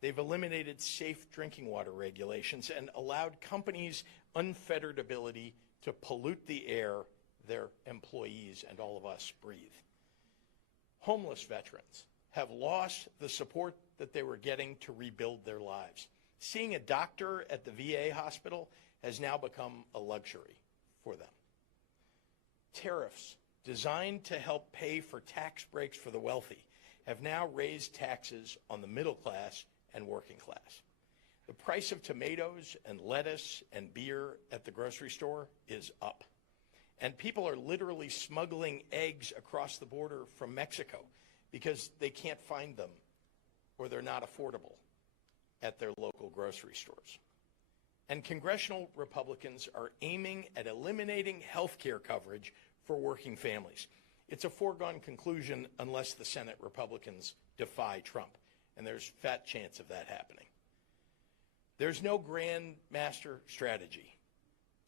They've eliminated safe drinking water regulations and allowed companies unfettered ability to pollute the air their employees and all of us breathe. Homeless veterans have lost the support that they were getting to rebuild their lives. Seeing a doctor at the VA hospital has now become a luxury for them. Tariffs designed to help pay for tax breaks for the wealthy have now raised taxes on the middle class and working class. The price of tomatoes and lettuce and beer at the grocery store is up. And people are literally smuggling eggs across the border from Mexico because they can't find them or they're not affordable at their local grocery stores. And congressional Republicans are aiming at eliminating health care coverage for working families. It's a foregone conclusion unless the Senate Republicans defy Trump, and there's a fat chance of that happening. There's no grand master strategy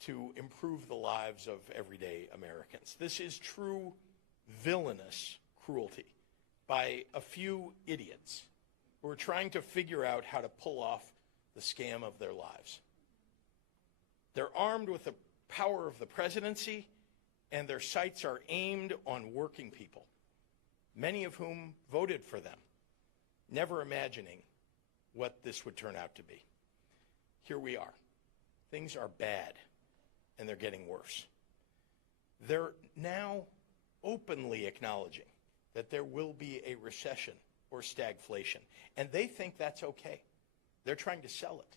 to improve the lives of everyday Americans. This is true villainous cruelty by a few idiots who are trying to figure out how to pull off the scam of their lives. They're armed with the power of the presidency, and their sights are aimed on working people, many of whom voted for them, never imagining what this would turn out to be. Here we are. Things are bad, and they're getting worse. They're now openly acknowledging that there will be a recession or stagflation, and they think that's okay. They're trying to sell it.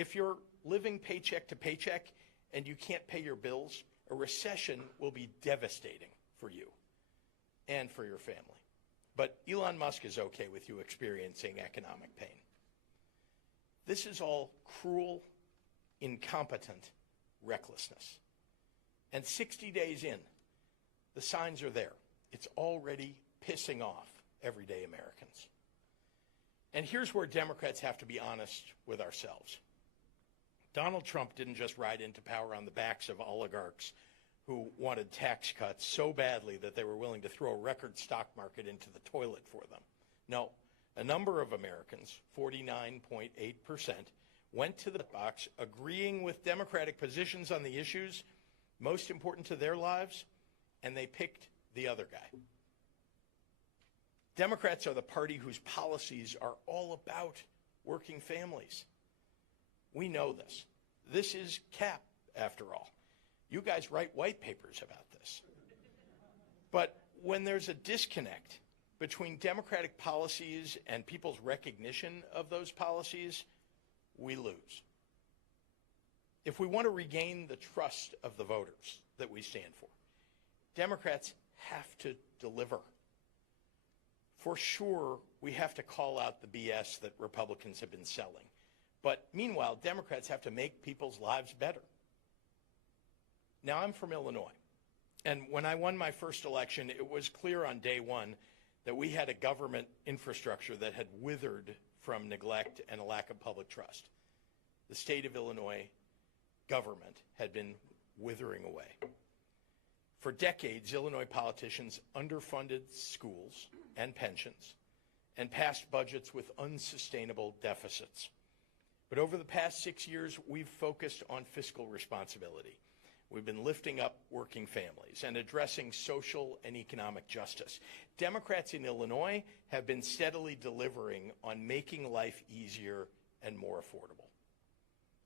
If you're living paycheck to paycheck and you can't pay your bills, a recession will be devastating for you and for your family. But Elon Musk is okay with you experiencing economic pain. This is all cruel, incompetent recklessness. And 60 days in, the signs are there. It's already pissing off everyday Americans. And here's where Democrats have to be honest with ourselves. Donald Trump didn't just ride into power on the backs of oligarchs who wanted tax cuts so badly that they were willing to throw a record stock market into the toilet for them. No, a number of Americans, 49.8%, went to the box agreeing with Democratic positions on the issues most important to their lives, and they picked the other guy. Democrats are the party whose policies are all about working families. We know this. This is CAP, after all. You guys write white papers about this. But when there's a disconnect between Democratic policies and people's recognition of those policies, we lose. If we want to regain the trust of the voters that we stand for, Democrats have to deliver. For sure, we have to call out the BS that Republicans have been selling. But meanwhile, Democrats have to make people's lives better. Now, I'm from Illinois. And when I won my first election, it was clear on day one that we had a government infrastructure that had withered from neglect and a lack of public trust. The state of Illinois government had been withering away. For decades, Illinois politicians underfunded schools and pensions and passed budgets with unsustainable deficits. But over the past 6 years, we've focused on fiscal responsibility. We've been lifting up working families and addressing social and economic justice. Democrats in Illinois have been steadily delivering on making life easier and more affordable.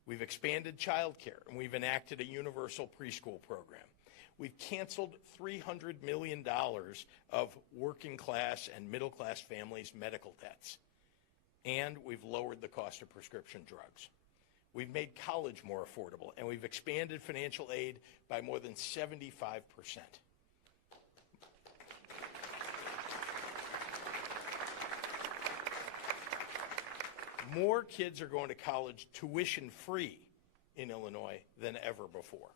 We've expanded child care, and we've enacted a universal preschool program. We've canceled $300 million of working class and middle class families' medical debts. And we've lowered the cost of prescription drugs. We've made college more affordable, and we've expanded financial aid by more than 75%. More kids are going to college tuition-free in Illinois than ever before.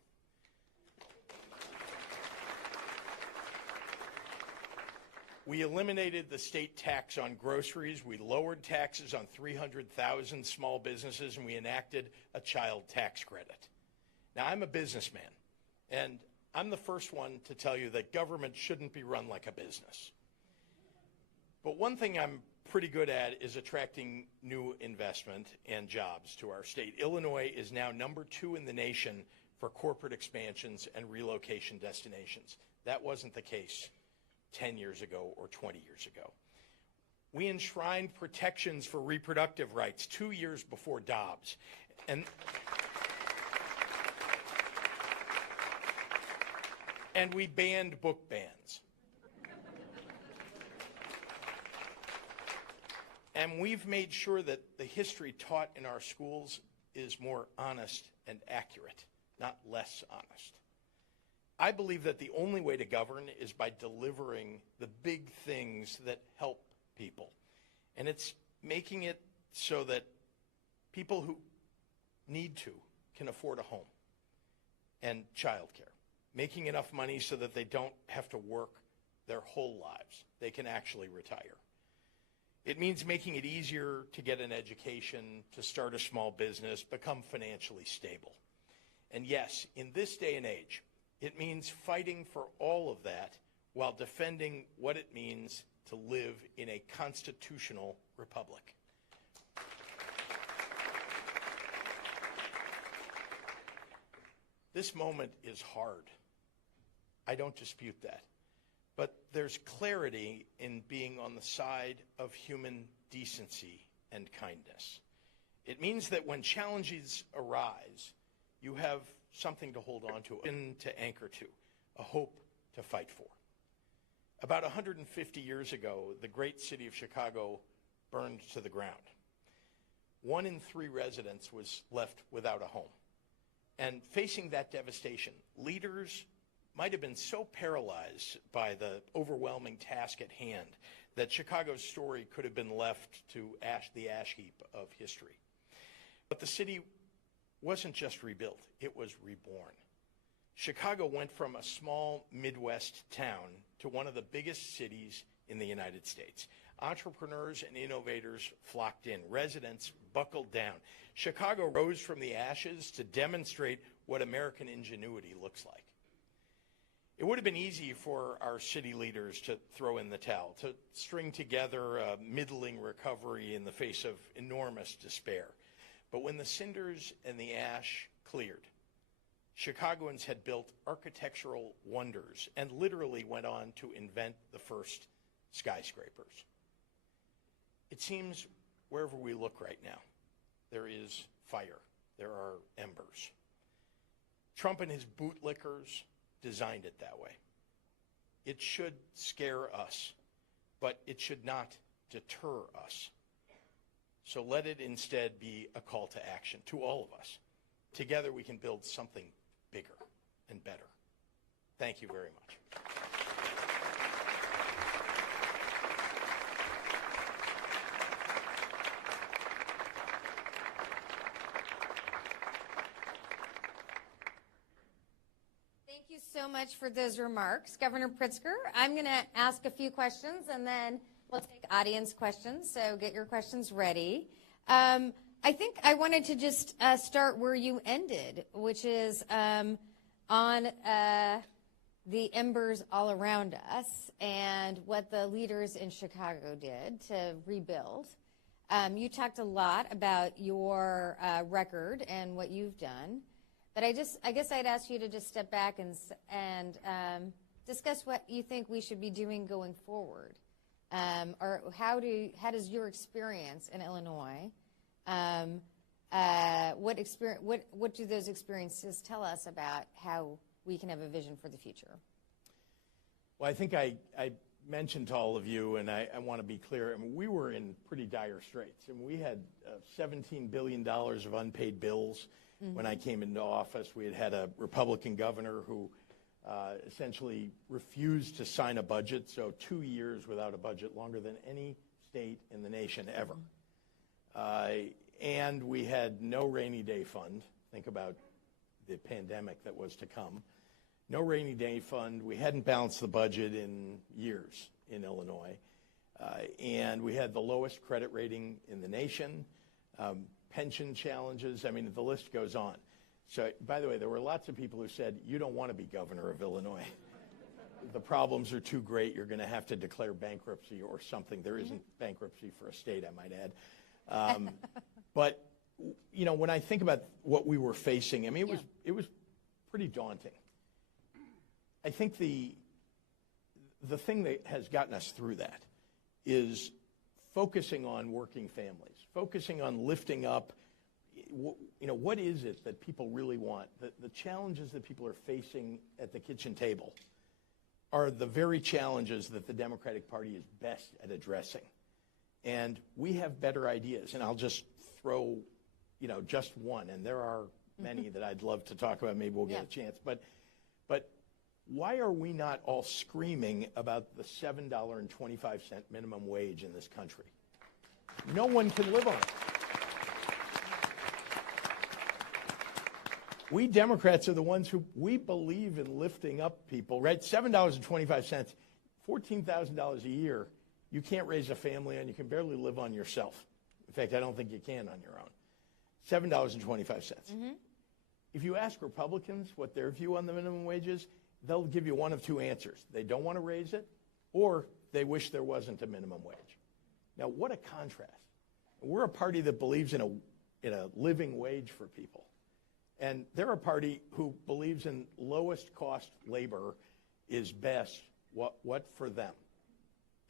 We eliminated the state tax on groceries. We lowered taxes on 300,000 small businesses, and we enacted a child tax credit. Now, I'm a businessman, and I'm the first one to tell you that government shouldn't be run like a business. But one thing I'm pretty good at is attracting new investment and jobs to our state. Illinois is now #2 in the nation for corporate expansions and relocation destinations. That wasn't the case 10 years ago or 20 years ago. We enshrined protections for reproductive rights 2 years before Dobbs. And we banned book bans. And we've made sure that the history taught in our schools is more honest and accurate, not less honest. I believe that the only way to govern is by delivering the big things that help people. And it's making it so that people who need to can afford a home and childcare. Making enough money so that they don't have to work their whole lives. They can actually retire. It means making it easier to get an education, to start a small business, become financially stable. And yes, in this day and age, it means fighting for all of that while defending what it means to live in a constitutional republic. This moment is hard. I don't dispute that. But there's clarity in being on the side of human decency and kindness. It means that when challenges arise, you have something to hold on to anchor to, a hope to fight for. About 150 years ago, the great city of Chicago burned to the ground. 1 in 3 residents was left without a home. And facing that devastation, leaders might have been so paralyzed by the overwhelming task at hand that Chicago's story could have been left to the ash heap of history. But the city wasn't just rebuilt, it was reborn. Chicago went from a small Midwest town to one of the biggest cities in the United States. Entrepreneurs and innovators flocked in. Residents buckled down. Chicago rose from the ashes to demonstrate what American ingenuity looks like. It would have been easy for our city leaders to throw in the towel, to string together a middling recovery in the face of enormous despair. But when the cinders and the ash cleared, Chicagoans had built architectural wonders and literally went on to invent the first skyscrapers. It seems wherever we look right now, there is fire, there are embers. Trump and his bootlickers designed it that way. It should scare us, but it should not deter us. So let it instead be a call to action to all of us. Together we can build something bigger and better. Thank you very much. Thank you so much for those remarks, Governor Pritzker. I'm going to ask a few questions, and then we'll take audience questions, so get your questions ready. I think I wanted to just start where you ended, which is on the embers all around us and what the leaders in Chicago did to rebuild. You talked a lot about your record and what you've done. But I guess I'd ask you to just step back and discuss what you think we should be doing going forward, or how does your experience in Illinois, what do those experiences tell us about how we can have a vision for the future? Well, I think I mentioned to all of you, and I want to be clear. I mean, we were in pretty dire straits, and we had $17 billion of unpaid bills. When I came into office, we had a Republican governor who essentially refused to sign a budget, so 2 years without a budget, longer than any state in the nation ever. And we had no rainy day fund. Think about the pandemic that was to come. No rainy day fund. We hadn't balanced the budget in years in Illinois. And we had the lowest credit rating in the nation. Pension challenges, I mean, the list goes on. So, by the way, there were lots of people who said, you don't want to be governor of Illinois. the problems are too great, you're going to have to declare bankruptcy or something. There isn't bankruptcy for a state, I might add. But, you know, when I think about what we were facing, I mean, it was pretty daunting. I think the thing that has gotten us through that is focusing on working families, focusing on lifting up, you know, what is it that people really want? The challenges that people are facing at the kitchen table are the very challenges that the Democratic Party is best at addressing. And we have better ideas. And I'll just throw, you know, just one. And there are many that I'd love to talk about. Maybe we'll get a chance. But why are we not all screaming about the $7.25 minimum wage in this country? No one can live on it. We Democrats are the ones who, we believe in lifting up people, right? $7.25, $14,000 a year, you can't raise a family on, you can barely live on yourself. In fact, I don't think you can on your own. $7.25. If you ask Republicans what their view on the minimum wage is, they'll give you one of two answers. They don't want to raise it, or they wish there wasn't a minimum wage. Now, what a contrast. We're a party that believes in a living wage for people. And they're a party who believes in lowest cost labor is best, what for them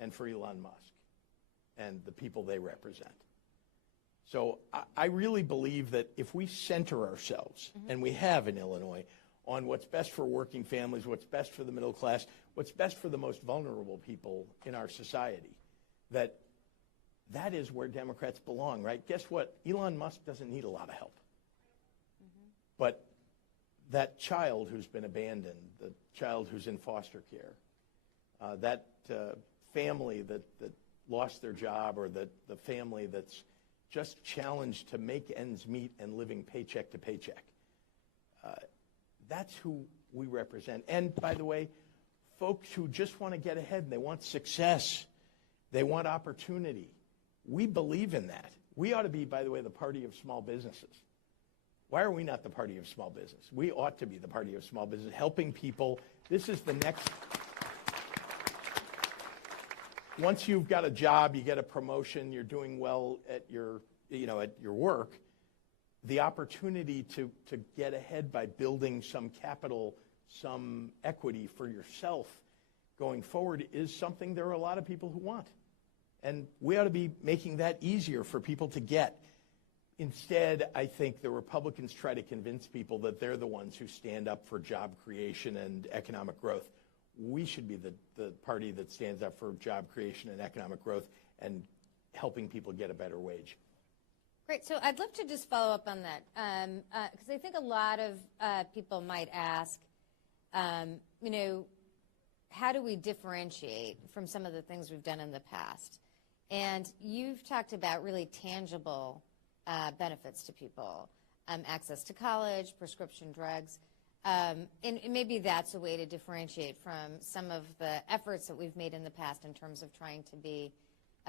and for Elon Musk and the people they represent. So I really believe that if we center ourselves, and we have in Illinois, on what's best for working families, what's best for the middle class, what's best for the most vulnerable people in our society, that is where Democrats belong, right? Guess what? Elon Musk doesn't need a lot of help. But that child who's been abandoned, the child who's in foster care, that family that lost their job, or the family that's just challenged to make ends meet and living paycheck to paycheck, that's who we represent. And by the way, folks who just want to get ahead, they want success, they want opportunity. We believe in that. We ought to be, by the way, the party of small businesses. Why are we not the party of small business? We ought to be the party of small business, helping people. This is the next. Once you've got a job, you get a promotion, you're doing well at your work, the opportunity to get ahead by building some capital, some equity for yourself going forward is something there are a lot of people who want. And we ought to be making that easier for people to get. Instead, I think the Republicans try to convince people that they're the ones who stand up for job creation and economic growth. We should be the party that stands up for job creation and economic growth and helping people get a better wage. Great. So I'd love to just follow up on that, because I think a lot of people might ask, you know, how do we differentiate from some of the things we've done in the past? And you've talked about really tangible benefits to people, access to college, prescription drugs, and maybe that's a way to differentiate from some of the efforts that we've made in the past in terms of trying to be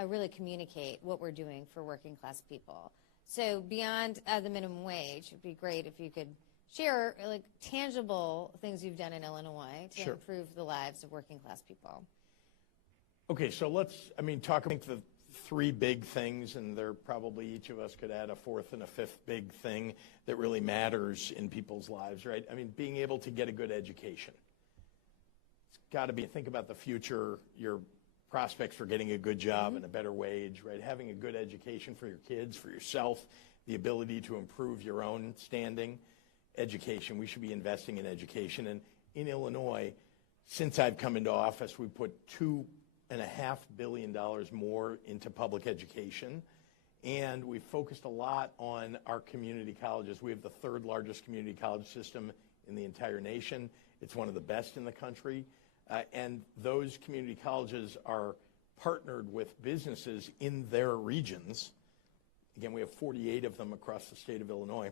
really communicate what we're doing for working class people. So beyond the minimum wage, it'd be great if you could share like tangible things you've done in Illinois to improve the lives of working class people. Okay, so let's, talk about the three big things, and there probably each of us could add a fourth and a fifth big thing that really matters in people's lives, right? Being able to get a good education. It's got to be, think about the future, your prospects for getting a good job and a better wage, right? Having a good education for your kids, for yourself, the ability to improve your own standing. Education, we should be investing in education. And in Illinois, since I've come into office, we put $2.5 billion more into public education. And we've focused a lot on our community colleges. We have the third largest community college system in the entire nation. It's one of the best in the country. And those community colleges are partnered with businesses in their regions. Again, we have 48 of them across the state of Illinois.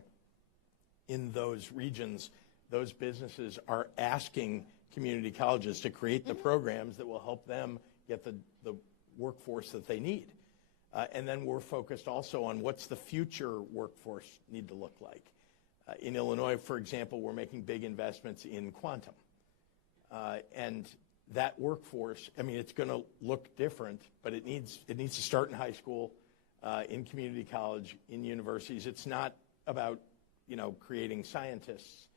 In those regions, those businesses are asking community colleges to create the programs that will help them get the workforce that they need. And then we're focused also on what's the future workforce need to look like. In Illinois, for example, we're making big investments in quantum. And that workforce, I mean, it's going to look different, but it needs to start in high school, in community college, in universities. It's not about, creating scientists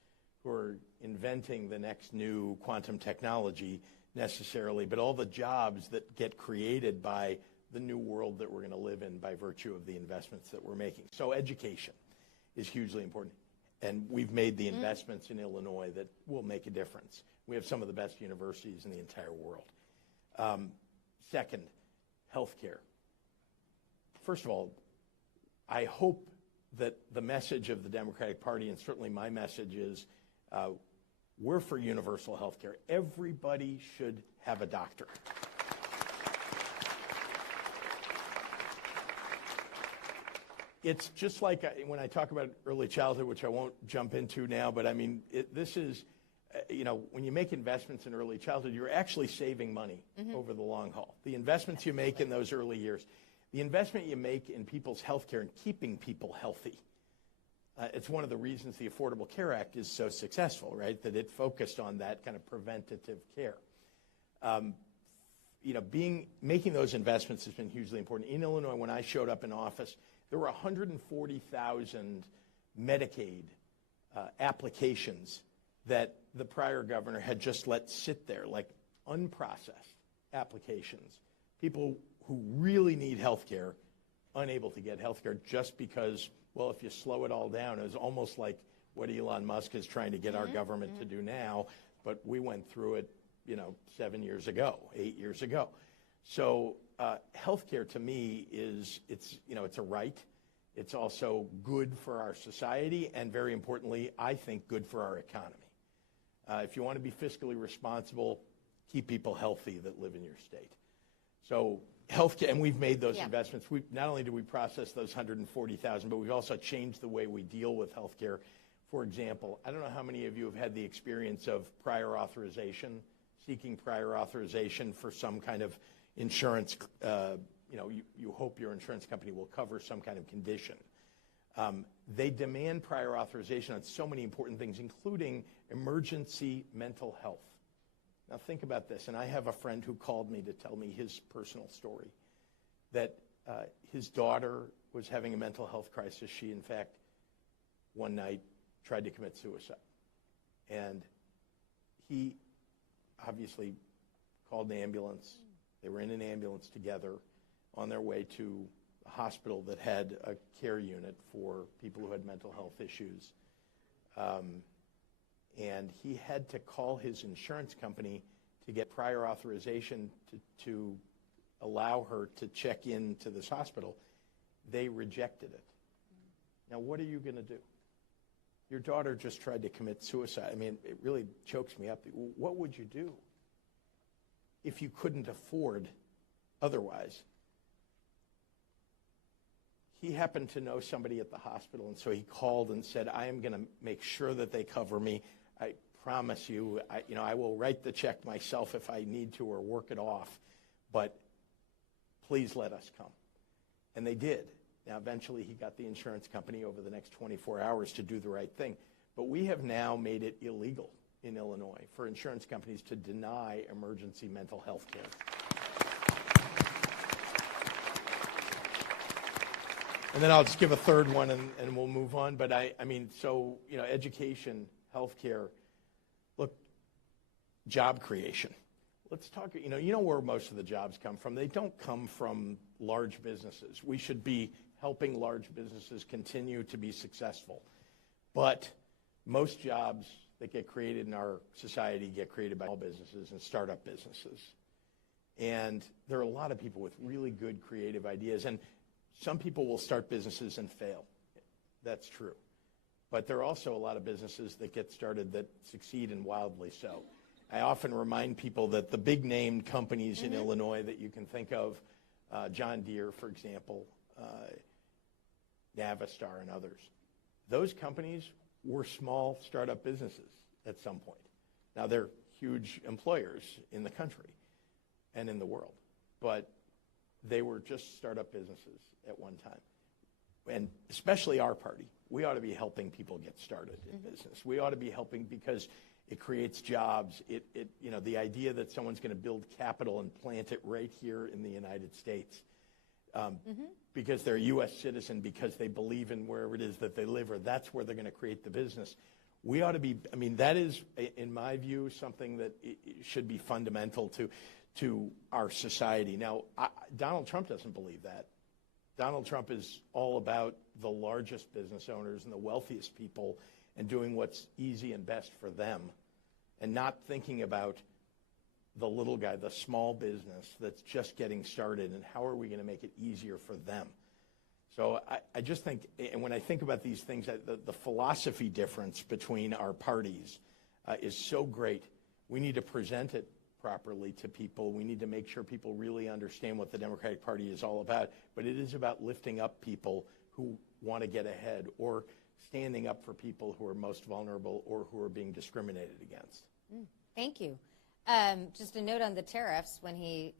who are inventing the next new quantum technology necessarily, but all the jobs that get created by the new world that we're going to live in by virtue of the investments that we're making. So education is hugely important. And we've made the investments in Illinois that will make a difference. We have some of the best universities in the entire world. Second, healthcare. First of all, I hope that the message of the Democratic Party, and certainly my message is, we're for universal health care. Everybody should have a doctor. It's just like when I talk about early childhood, which I won't jump into now, but I mean, this is, when you make investments in early childhood, you're actually saving money over the long haul. The investments you make in those early years, the investment you make in people's health care and keeping people healthy, it's one of the reasons the Affordable Care Act is so successful, right? That it focused on that kind of preventative care. Making those investments has been hugely important. In Illinois, when I showed up in office, there were 140,000 Medicaid applications that the prior governor had just let sit there, like unprocessed applications. People who really need health care, unable to get health care just because, well, if you slow it all down, it's almost like what Elon Musk is trying to get our government to do now, but we went through it, 7 years ago, 8 years ago. So healthcare to me it's a right. It's also good for our society, and very importantly, I think good for our economy. If you want to be fiscally responsible, keep people healthy that live in your state. So healthcare, and we've made those investments. Not only do we process those 140,000, but we've also changed the way we deal with healthcare. For example, I don't know how many of you have had the experience of prior authorization, seeking prior authorization for some kind of insurance. You hope your insurance company will cover some kind of condition. They demand prior authorization on so many important things, including emergency mental health. Now think about this, and I have a friend who called me to tell me his personal story, that his daughter was having a mental health crisis. She, in fact, one night tried to commit suicide. And he obviously called an ambulance. They were in an ambulance together on their way to a hospital that had a care unit for people who had mental health issues. And he had to call his insurance company to get prior authorization to allow her to check into this hospital. They rejected it. Now, what are you going to do? Your daughter just tried to commit suicide. I mean, it really chokes me up. What would you do if you couldn't afford otherwise? He happened to know somebody at the hospital, and so he called and said, I am going to make sure that they cover me. I promise you, I will write the check myself if I need to or work it off, but please let us come. And they did. Now, eventually, he got the insurance company over the next 24 hours to do the right thing. But we have now made it illegal in Illinois for insurance companies to deny emergency mental health care. And then I'll just give a third one, and we'll move on. But education, healthcare, look, job creation. Let's talk, where most of the jobs come from. They don't come from large businesses. We should be helping large businesses continue to be successful. But most jobs that get created in our society get created by small businesses and startup businesses. And there are a lot of people with really good creative ideas. And some people will start businesses and fail. That's true. But there are also a lot of businesses that get started that succeed, and wildly so. I often remind people that the big name companies in Illinois that you can think of, John Deere, for example, Navistar and others, those companies were small startup businesses at some point. Now they're huge employers in the country and in the world, but they were just startup businesses at one time. And especially our party, we ought to be helping people get started in business. We ought to be helping because It creates jobs. The idea that someone's going to build capital and plant it right here in the United States because they're a U.S. citizen, because they believe in wherever it is that they live, or that's where they're going to create the business. We ought to be, that is, in my view, something that should be fundamental to our society. Now, Donald Trump doesn't believe that. Donald Trump is all about the largest business owners and the wealthiest people and doing what's easy and best for them, and not thinking about the little guy, the small business that's just getting started, and how are we going to make it easier for them. So I just think, and when I think about these things, the philosophy difference between our parties is so great. We need to present it properly to people. We need to make sure people really understand what the Democratic Party is all about. But it is about lifting up people who want to get ahead, or standing up for people who are most vulnerable or who are being discriminated against. Thank you. Just a note on the tariffs, when he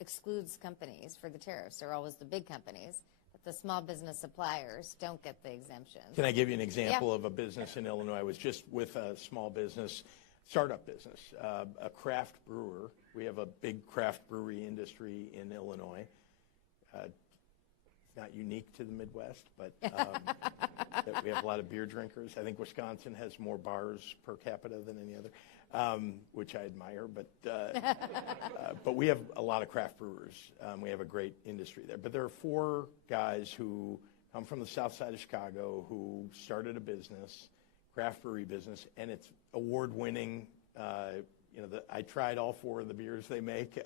excludes companies for the tariffs, they're always the big companies, but the small business suppliers don't get the exemptions. Can I give you an example of a business in Illinois? I was just with a small business, startup business, a craft brewer. We have a big craft brewery industry in Illinois. It's not unique to the Midwest, but we have a lot of beer drinkers. I think Wisconsin has more bars per capita than any other. Which I admire, but we have a lot of craft brewers. We have a great industry there. But there are 4 guys who come from the south side of Chicago who started a business, craft brewery business, and it's award-winning. I tried all 4 of the beers they make.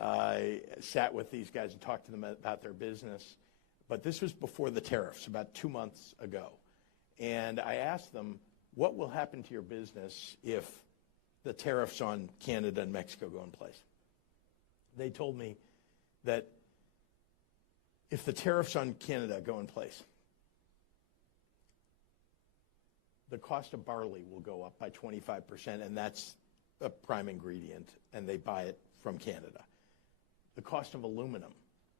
I sat with these guys and talked to them about their business. But this was before the tariffs, about 2 months ago. And I asked them, what will happen to your business if the tariffs on Canada and Mexico go in place? They told me that if the tariffs on Canada go in place, the cost of barley will go up by 25%, and that's a prime ingredient, and they buy it from Canada. The cost of aluminum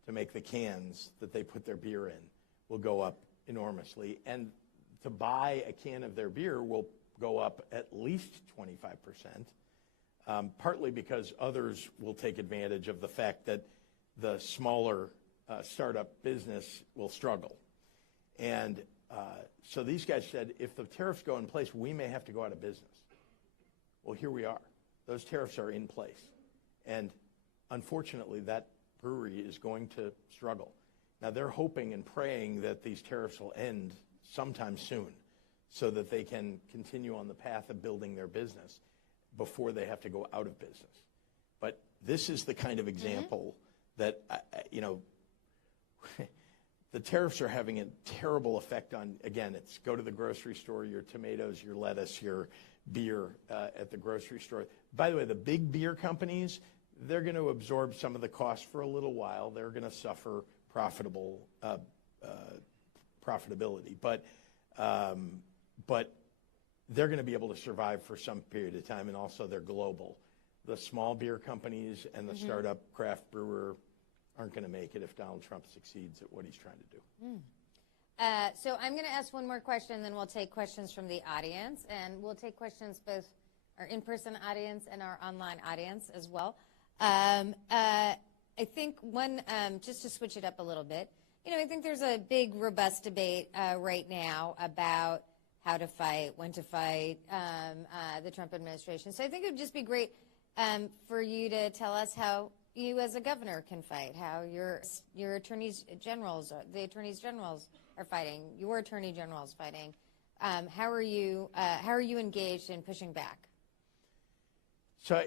to make the cans that they put their beer in will go up enormously, and to buy a can of their beer will go up at least 25%, partly because others will take advantage of the fact that the smaller startup business will struggle. And so these guys said, if the tariffs go in place, we may have to go out of business. Well, here we are. Those tariffs are in place. And unfortunately, that brewery is going to struggle. Now, they're hoping and praying that these tariffs will end sometime soon so that they can continue on the path of building their business before they have to go out of business. But this is the kind of example that, the tariffs are having a terrible effect on, again, it's go to the grocery store, your tomatoes, your lettuce, your beer at the grocery store. By the way, the big beer companies, they're going to absorb some of the costs for a little while. They're going to suffer profitability. But they're going to be able to survive for some period of time, and also they're global. The small beer companies and the startup craft brewer aren't going to make it if Donald Trump succeeds at what he's trying to do. So I'm going to ask one more question, then we'll take questions from the audience, and we'll take questions both our in-person audience and our online audience as well. I think one, just to switch it up a little bit, I think there's a big, robust debate right now about how to fight, when to fight the Trump administration. So I think it would just be great for you to tell us how you as a governor can fight, how your attorneys generals, the attorneys generals are fighting, your attorney general is fighting. How are you engaged in pushing back? So,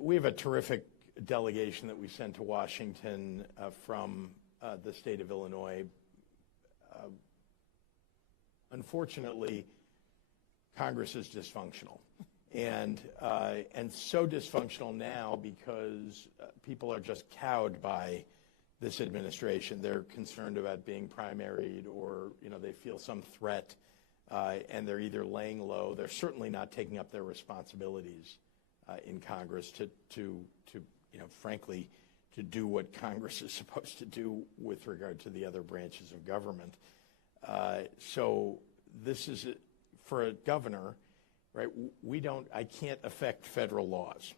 we have a terrific delegation that we sent to Washington from the state of Illinois. Unfortunately, Congress is dysfunctional, and so dysfunctional now because people are just cowed by this administration. They're concerned about being primaried, or they feel some threat, and they're either laying low. They're certainly not taking up their responsibilities in Congress to frankly, to do what Congress is supposed to do with regard to the other branches of government. So this is, for a governor, right, I can't affect federal laws.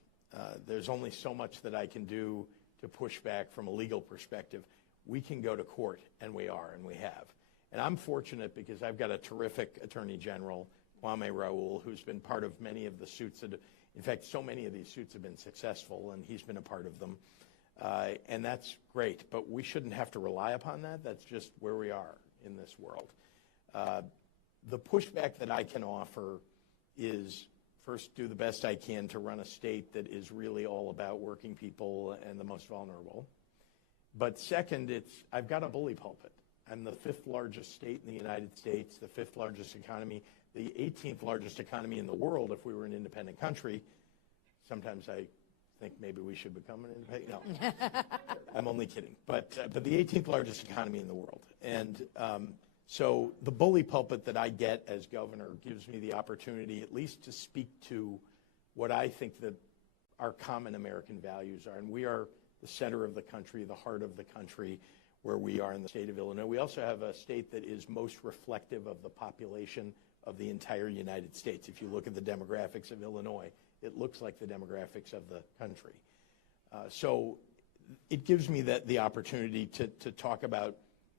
There's only so much that I can do to push back from a legal perspective. We can go to court, and we are, and we have. And I'm fortunate because I've got a terrific Attorney General, Kwame Raoul, who's been part of many of the suits in fact, so many of these suits have been successful, and he's been a part of them. And that's great, but we shouldn't have to rely upon that. That's just where we are in this world. The pushback that I can offer is, first, do the best I can to run a state that is really all about working people and the most vulnerable. But second, I've got a bully pulpit. I'm the 5th largest state in the United States, the 5th largest economy, the 18th largest economy in the world if we were an independent country. Sometimes I think maybe we should become an independent. No, I'm only kidding. But the 18th largest economy in the world. And so the bully pulpit that I get as governor gives me the opportunity at least to speak to what I think that our common American values are. And we are the center of the country, the heart of the country, where we are in the state of Illinois. We also have a state that is most reflective of the population of the entire United States. If you look at the demographics of Illinois, it looks like the demographics of the country. So it gives me the opportunity to talk about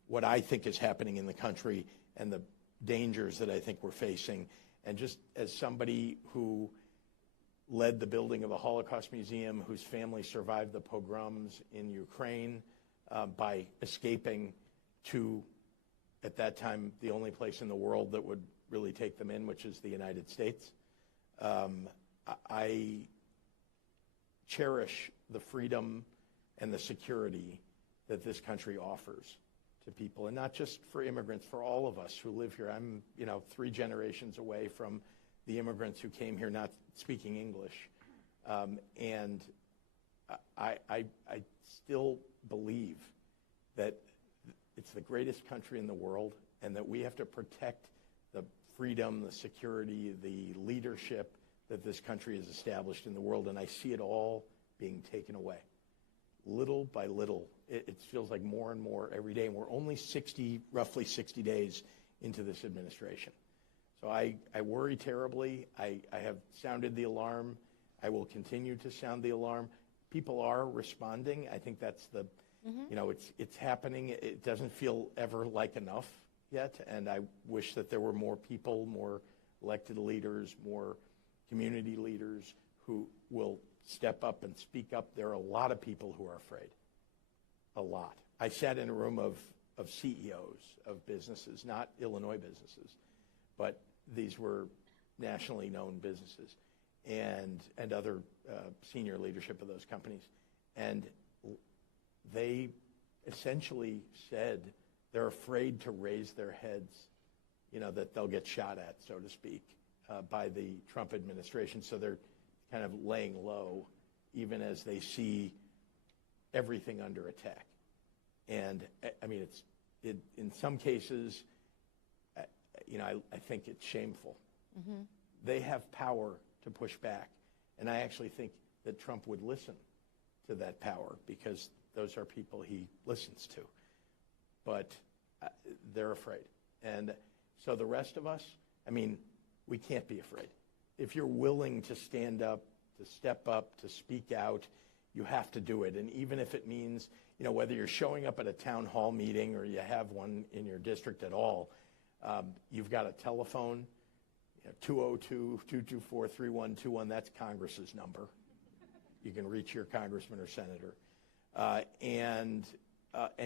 what I think is happening in the country and the dangers that I think we're facing. And just as somebody who led the building of a Holocaust museum, whose family survived the pogroms in Ukraine by escaping to, at that time, the only place in the world that would really take them in, which is the United States. I cherish the freedom and the security that this country offers to people, and not just for immigrants, for all of us who live here. I'm, 3 generations away from the immigrants who came here not speaking English, and I still believe that it's the greatest country in the world, and that we have to protect the freedom, the security, the leadership that this country has established in the world, and I see it all being taken away. Little by little, it feels like more and more every day, and we're only roughly 60 days into this administration. So I worry terribly. I have sounded the alarm. I will continue to sound the alarm. People are responding. I think that's it's happening. It doesn't feel ever like enough yet, and I wish that there were more people, more elected leaders, more community leaders who will step up and speak up. There are a lot of people who are afraid, a lot. I sat in a room of CEOs of businesses, not Illinois businesses, but these were nationally known businesses and other senior leadership of those companies. And they essentially said they're afraid to raise their heads, that they'll get shot at, so to speak, by the Trump administration. So they're kind of laying low, even as they see everything under attack. And I mean, in some cases, I think it's shameful. Mm-hmm. They have power to push back. And I actually think that Trump would listen to that power because those are people he listens to. But they're afraid. And so the rest of us, we can't be afraid. If you're willing to stand up, to step up, to speak out, you have to do it. And even if it means, whether you're showing up at a town hall meeting or you have one in your district at all, you've got a telephone, 202-224-3121. That's Congress's number. You can reach your congressman or senator. And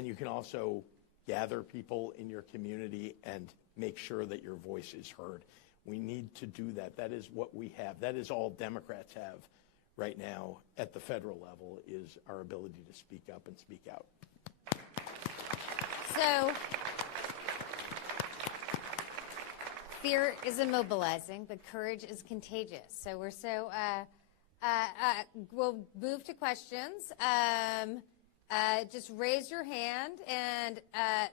you can also gather people in your community and make sure that your voice is heard. We need to do that. That is what we have. That is all Democrats have right now at the federal level, is our ability to speak up and speak out. So fear is immobilizing, but courage is contagious. So we'll move to questions. Just raise your hand and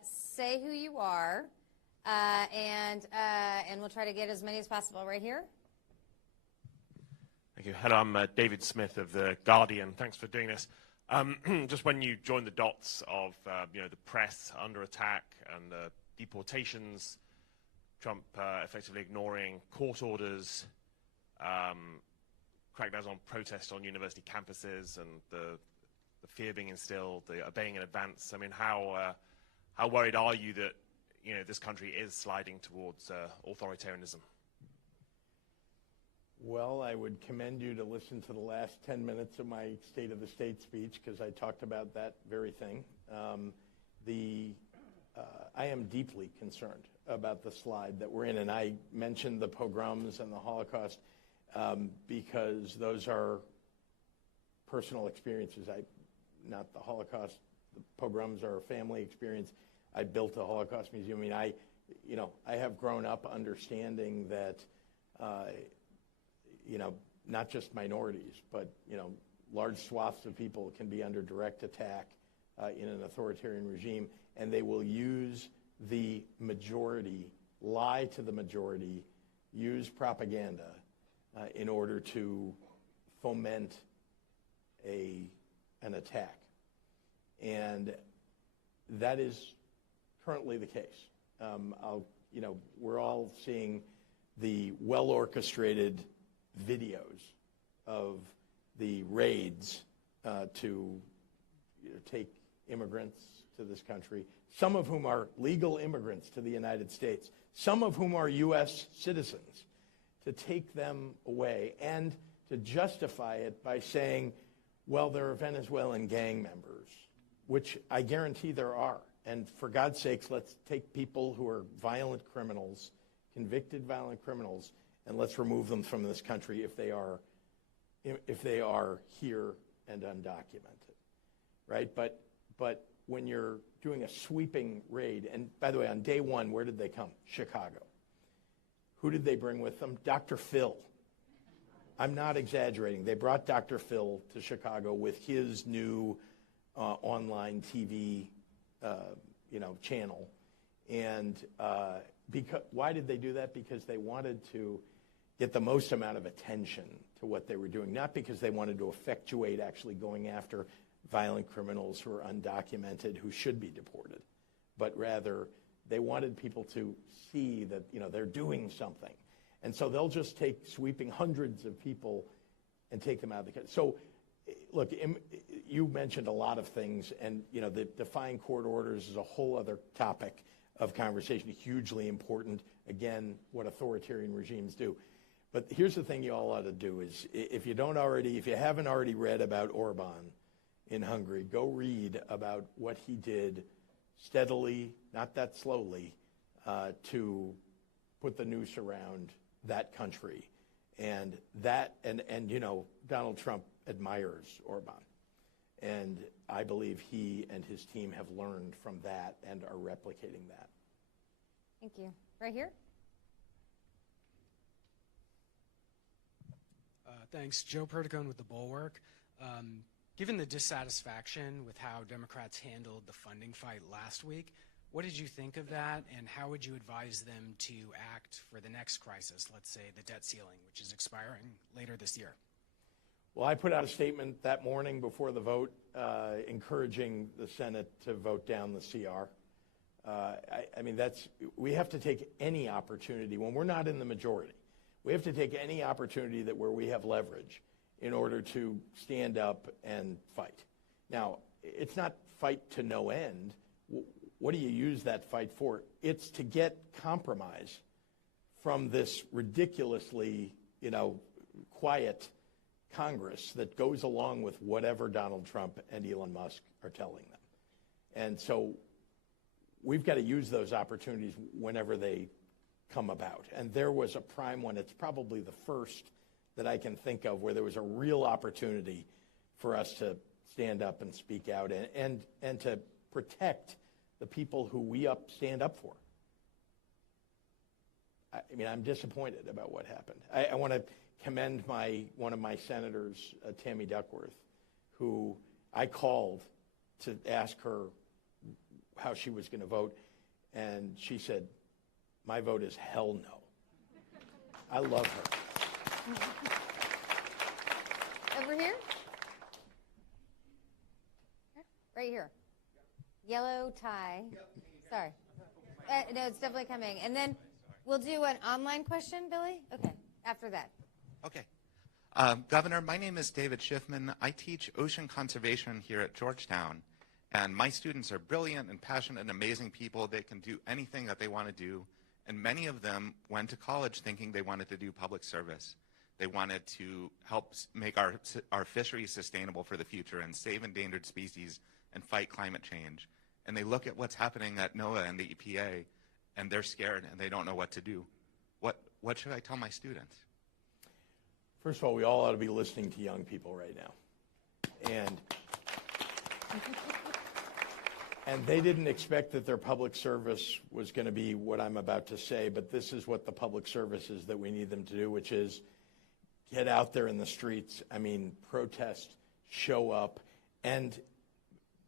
say who you are, and we'll try to get as many as possible. Right here. Thank you. Hello, I'm David Smith of The Guardian. Thanks for doing this. Just when you join the dots of the press under attack and the deportations, Trump effectively ignoring court orders, crackdowns on protests on university campuses, and the fear being instilled, the obeying in advance. I mean, how worried are you that this country is sliding towards authoritarianism? Well, I would commend you to listen to the last 10 minutes of my State of the State speech, because I talked about that very thing. I am deeply concerned about the slide that we're in, and I mentioned the pogroms and the Holocaust because those are personal experiences. Not the Holocaust, the pogroms are a family experience. I built a Holocaust museum. I mean, I have grown up understanding that, not just minorities, but, large swaths of people can be under direct attack in an authoritarian regime, and they will use the majority, lie to the majority, use propaganda in order to foment an attack. And that is currently the case. We're all seeing the well-orchestrated videos of the raids to take immigrants to this country, some of whom are legal immigrants to the United States, some of whom are U.S. citizens, to take them away and to justify it by saying, well, there are Venezuelan gang members, which I guarantee there are. And for God's sakes, let's take people who are violent criminals, convicted violent criminals, and let's remove them from this country if they are here and undocumented, right? But when you're doing a sweeping raid, and by the way, on day one, where did they come? Chicago. Who did they bring with them? Dr. Phil. I'm not exaggerating. They brought Dr. Phil to Chicago with his new online TV channel. And why did they do that? Because they wanted to get the most amount of attention to what they were doing, not because they wanted to effectuate actually going after violent criminals who are undocumented who should be deported, but rather they wanted people to see that they're doing something. And so they'll just take sweeping hundreds of people and take them out of the country. So look, you mentioned a lot of things, and the defying court orders is a whole other topic of conversation, hugely important, again, what authoritarian regimes do. But here's the thing you all ought to do is, if you haven't already read about Orban in Hungary, go read about what he did steadily, not that slowly, to put the noose around that country. And Donald Trump admires Orban. And I believe he and his team have learned from that and are replicating that. Thank you. Right here? Thanks. Joe Perticone with The Bulwark. Given the dissatisfaction with how Democrats handled the funding fight last week, what did you think of that, and how would you advise them to act for the next crisis, let's say the debt ceiling, which is expiring later this year? Well, I put out a statement that morning before the vote encouraging the Senate to vote down the CR. We have to take any opportunity when we're not in the majority. We have to take any opportunity where we have leverage in order to stand up and fight. Now, it's not fight to no end. What do you use that fight for? It's to get compromise from this ridiculously, quiet Congress that goes along with whatever Donald Trump and Elon Musk are telling them. And so we've got to use those opportunities whenever they come about. And there was a prime one. It's probably the first that I can think of where there was a real opportunity for us to stand up and speak out and to protect the people who we stand up for. I'm disappointed about what happened. I want to commend one of my senators, Tammy Duckworth, who I called to ask her how she was going to vote, and she said, "My vote is hell no." I love her. Over here? Right here. Yellow tie. Sorry. No, it's definitely coming. And then We'll do an online question, Billy? Okay, after that. Okay. Governor, my name is David Schiffman. I teach ocean conservation here at Georgetown, and my students are brilliant and passionate and amazing people. They can do anything that they want to do, and many of them went to college thinking they wanted to do public service. They wanted to help make our fisheries sustainable for the future and save endangered species and fight climate change. And they look at what's happening at NOAA and the EPA, and they're scared and they don't know what to do. What should I tell my students? First of all, we all ought to be listening to young people right now. And they didn't expect that their public service was going to be what I'm about to say, but this is what the public service is that we need them to do, which is get out there in the streets. I mean, protest, show up, and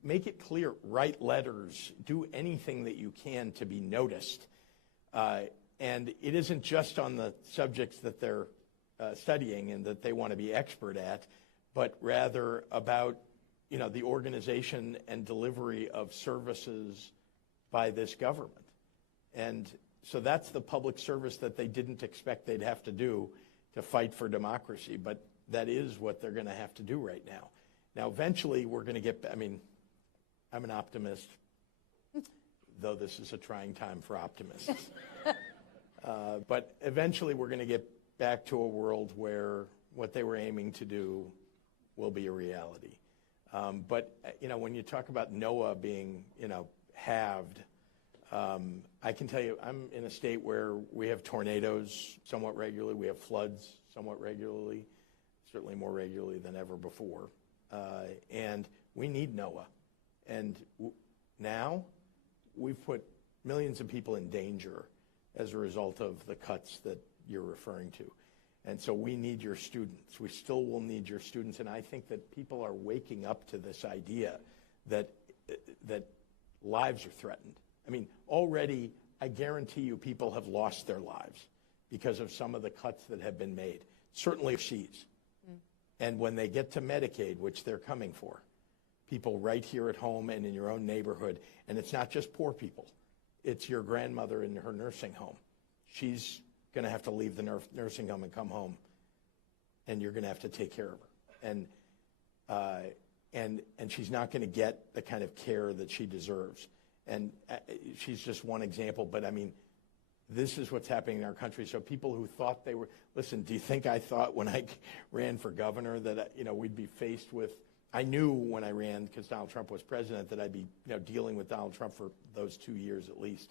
make it clear, write letters, do anything that you can to be noticed. And it isn't just on the subjects that they're studying and that they want to be expert at, but rather about, you know, the organization and delivery of services by this government. And so that's the public service that they didn't expect they'd have to do to fight for democracy, but that is what they're going to have to do right now. Now, eventually, we're going to get, I mean, I'm an optimist, though this is a trying time for optimists. But eventually, we're going to get back to a world where what they were aiming to do will be a reality. But, you know, when you talk about NOAA being, you know, halved, I can tell you I'm in a state where we have tornadoes somewhat regularly. We have floods somewhat regularly, certainly more regularly than ever before. And we need NOAA. And now we've put millions of people in danger as a result of the cuts that you're referring to. And so we need your students. We still will need your students. And I think that people are waking up to this idea that lives are threatened. I mean, already, I guarantee you people have lost their lives because of some of the cuts that have been made, certainly overseas. And when they get to Medicaid, which they're coming for, people right here at home and in your own neighborhood, and it's not just poor people, it's your grandmother in her nursing home. She's going to have to leave the nursing home and come home, and you're going to have to take care of her. And she's not going to get the kind of care that she deserves. And she's just one example, but I mean, this is what's happening in our country. So people who thought they were, listen, do you think I thought when I ran for governor that, you know, we'd be faced with, I knew when I ran, because Donald Trump was president, that I'd be, you know, dealing with Donald Trump for those 2 years at least.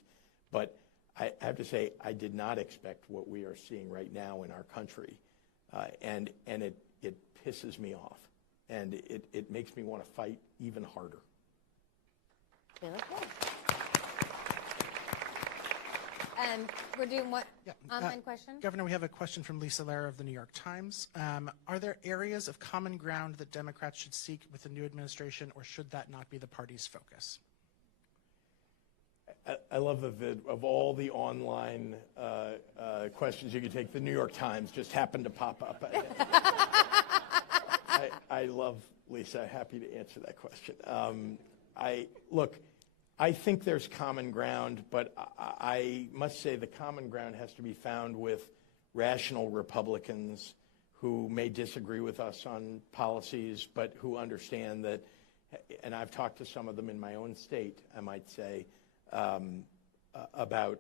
But I have to say, I did not expect what we are seeing right now in our country. And it pisses me off. And it makes me want to fight even harder. We're doing what? Online question? Governor, we have a question from Lisa Lara of the New York Times. Are there areas of common ground that Democrats should seek with the new administration, or should that not be the party's focus? I love that of all the online questions you could take, the New York Times just happened to pop up. I love Lisa. Happy to answer that question. I think there's common ground, but I must say the common ground has to be found with rational Republicans who may disagree with us on policies, but who understand that, and I've talked to some of them in my own state, I might say, about,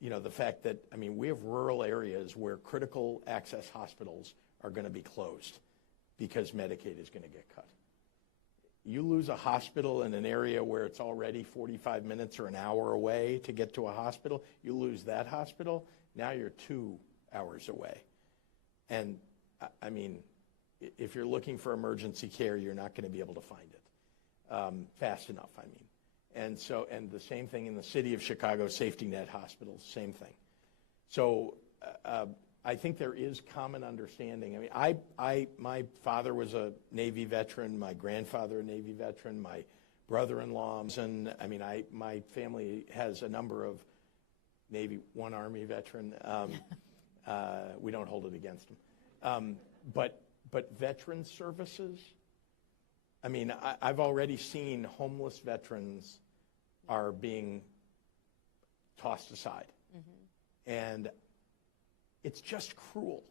you know, the fact that, I mean, we have rural areas where critical access hospitals are going to be closed because Medicaid is going to get cut. You lose a hospital in an area where it's already 45 minutes or an hour away to get to a hospital, you lose that hospital, now you're 2 hours away. And, I mean, if you're looking for emergency care, you're not going to be able to find it fast enough, I mean. And so, and the same thing in the city of Chicago, safety net hospitals, same thing. So I think there is common understanding. I mean, my father was a Navy veteran, my grandfather a Navy veteran, my brother-in-law, and I mean, my family has a number of Navy, one Army veteran. We don't hold it against them. But veteran services, I mean, I've already seen homeless veterans are being tossed aside. And it's just cruel.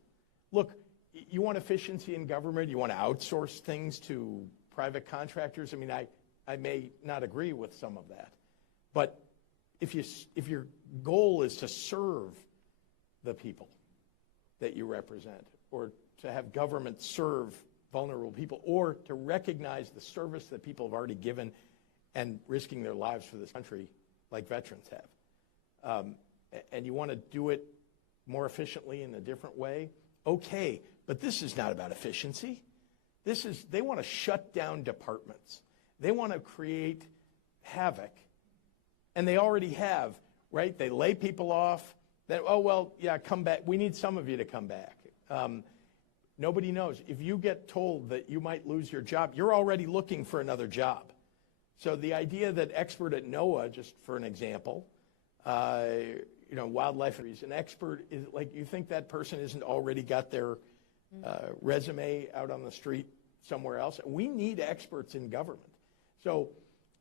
Look, you want efficiency in government, you want to outsource things to private contractors. I mean, I may not agree with some of that. But if your goal is to serve the people that you represent, or to have government serve vulnerable people, or to recognize the service that people have already given and risking their lives for this country, like veterans have, and you want to do it more efficiently in a different way, okay, but this is not about efficiency. They want to shut down departments. They want to create havoc, and they already have, right? They lay people off. Then, oh, well, yeah, come back. We need some of you to come back. Nobody knows. If you get told that you might lose your job, you're already looking for another job. So the idea that expert at NOAA, just for an example, wildlife is an expert, is like, you think that person isn't already got their resume out on the street somewhere else? We need experts in government. So,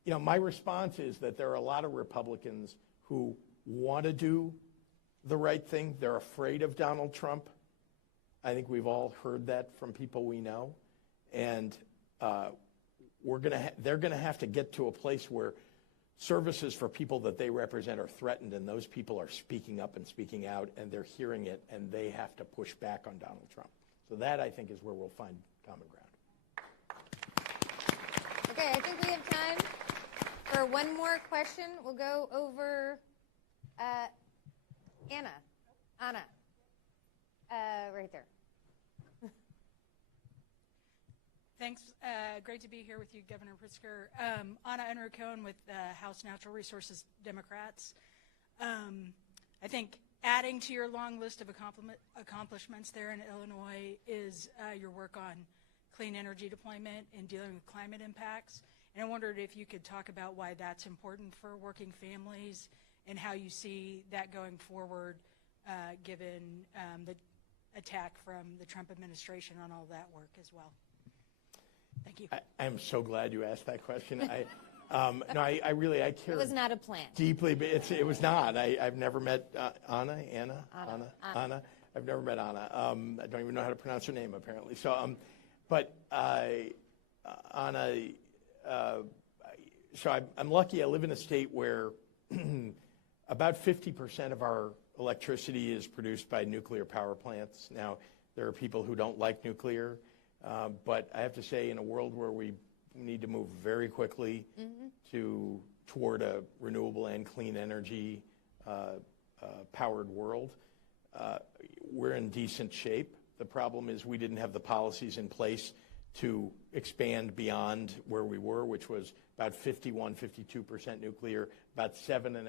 my response is that there are a lot of Republicans who want to do the right thing. They're afraid of Donald Trump. I think we've all heard that from people we know. And they're going to have to get to a place where services for people that they represent are threatened, and those people are speaking up and speaking out, and they're hearing it, and they have to push back on Donald Trump. So that, I think, is where we'll find common ground. Okay, I think we have time for one more question. We'll go over Anna, right there. Thanks. Great to be here with you, Governor Pritzker. Anna Unruh-Cohen with House Natural Resources Democrats. I think adding to your long list of accomplishments there in Illinois is your work on clean energy deployment and dealing with climate impacts. And I wondered if you could talk about why that's important for working families and how you see that going forward, given the attack from the Trump administration on all that work as well. Thank you. I'm so glad you asked that question. I care. It was not a plan. Deeply, but it was not. I've never met Anna. I've never met Anna. I don't even know how to pronounce her name, apparently. So, Anna. So I'm lucky. I live in a state where about 50% of our electricity is produced by nuclear power plants. Now, there are people who don't like nuclear. But I have to say, in a world where we need to move very quickly toward a renewable and clean energy powered world, we're in decent shape. The problem is we didn't have the policies in place to expand beyond where we were, which was about 52% nuclear, about 7.5%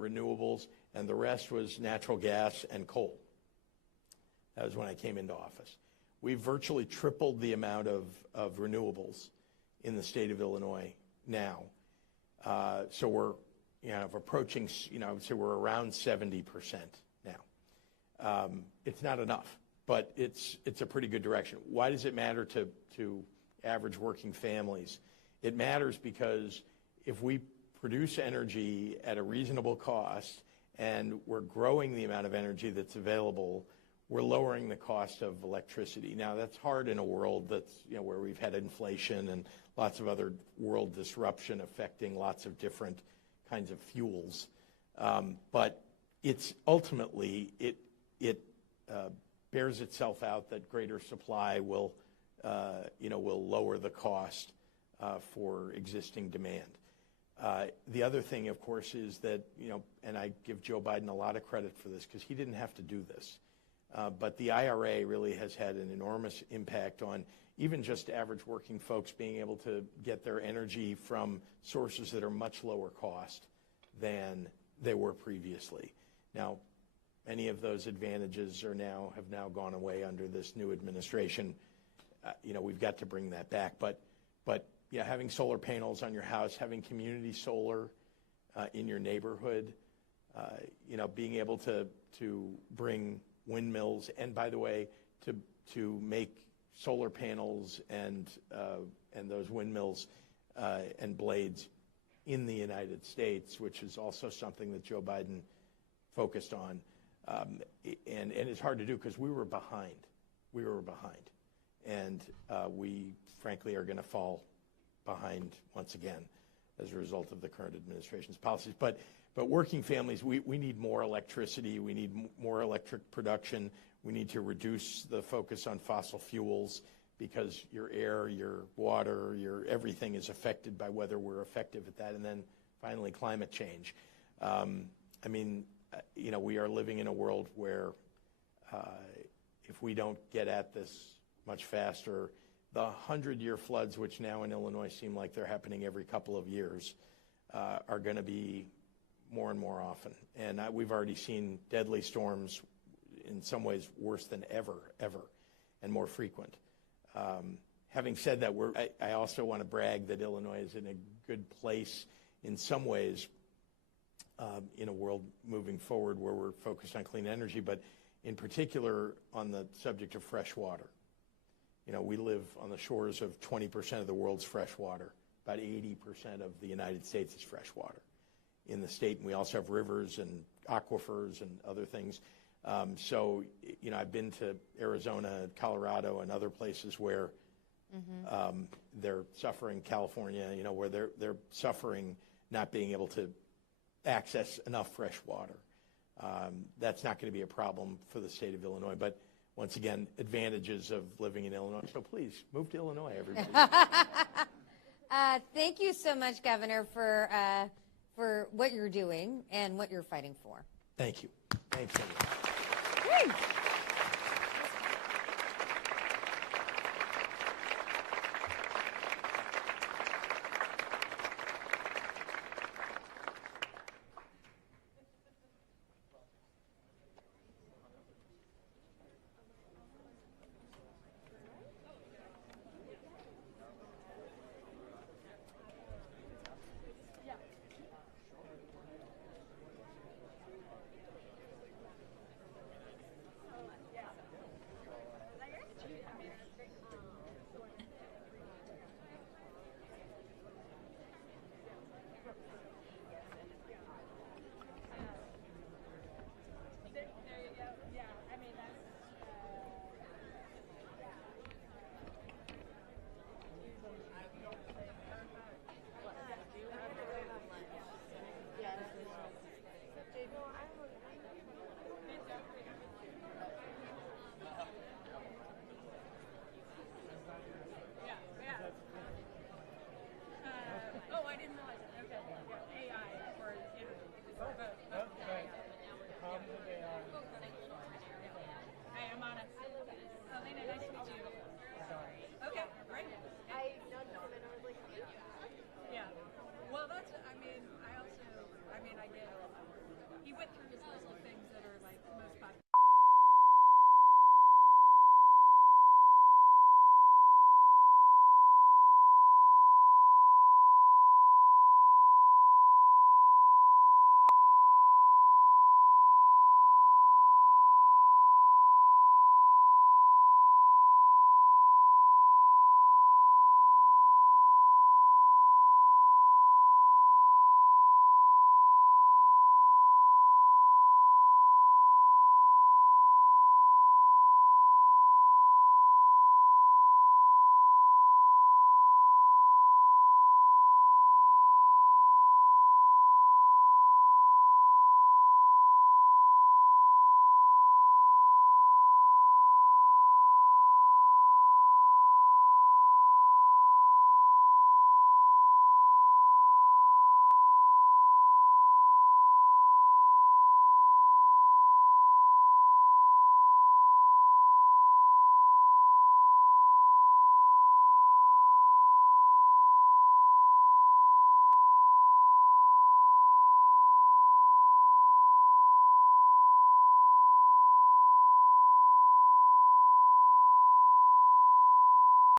renewables, and the rest was natural gas and coal. That was when I came into office. We've virtually tripled the amount of renewables in the state of Illinois now. So we're approaching, I would say we're around 70% now. It's not enough, but it's a pretty good direction. Why does it matter to average working families? It matters because if we produce energy at a reasonable cost and we're growing the amount of energy that's available, we're lowering the cost of electricity. Now, that's hard in a world that's, where we've had inflation and lots of other world disruption affecting lots of different kinds of fuels. But it's ultimately, it bears itself out that greater supply will lower the cost for existing demand. The other thing, of course, is that, and I give Joe Biden a lot of credit for this because he didn't have to do this. But the IRA really has had an enormous impact on even just average working folks being able to get their energy from sources that are much lower cost than they were previously. Now, many of those advantages have now gone away under this new administration. We've got to bring that back. But having solar panels on your house, having community solar in your neighborhood, being able to bring windmills, and by the way, to make solar panels and those windmills and blades in the United States, which is also something that Joe Biden focused on. And it's hard to do because we were behind. And we, frankly, are going to fall behind once again as a result of the current administration's policies. But working families, we need more electricity. We need more electric production. We need to reduce the focus on fossil fuels because your air, your water, your everything is affected by whether we're effective at that. And then finally, climate change. I mean, we are living in a world where if we don't get at this much faster, the 100-year floods, which now in Illinois seem like they're happening every couple of years, are going to be more and more often. And we've already seen deadly storms, in some ways worse than ever, and more frequent. Having said that, I also want to brag that Illinois is in a good place in some ways in a world moving forward where we're focused on clean energy, but in particular on the subject of fresh water. We live on the shores of 20% of the world's fresh water. About 80% of the United States is fresh water in the state, and we also have rivers and aquifers and other things. So, I've been to Arizona, Colorado, and other places where they're suffering, California, where they're suffering not being able to access enough fresh water. That's not going to be a problem for the state of Illinois. But once again, advantages of living in Illinois. So please, move to Illinois, everybody. Thank you so much, Governor, for what you're doing and what you're fighting for. Thank you. Thanks, everyone. Woo!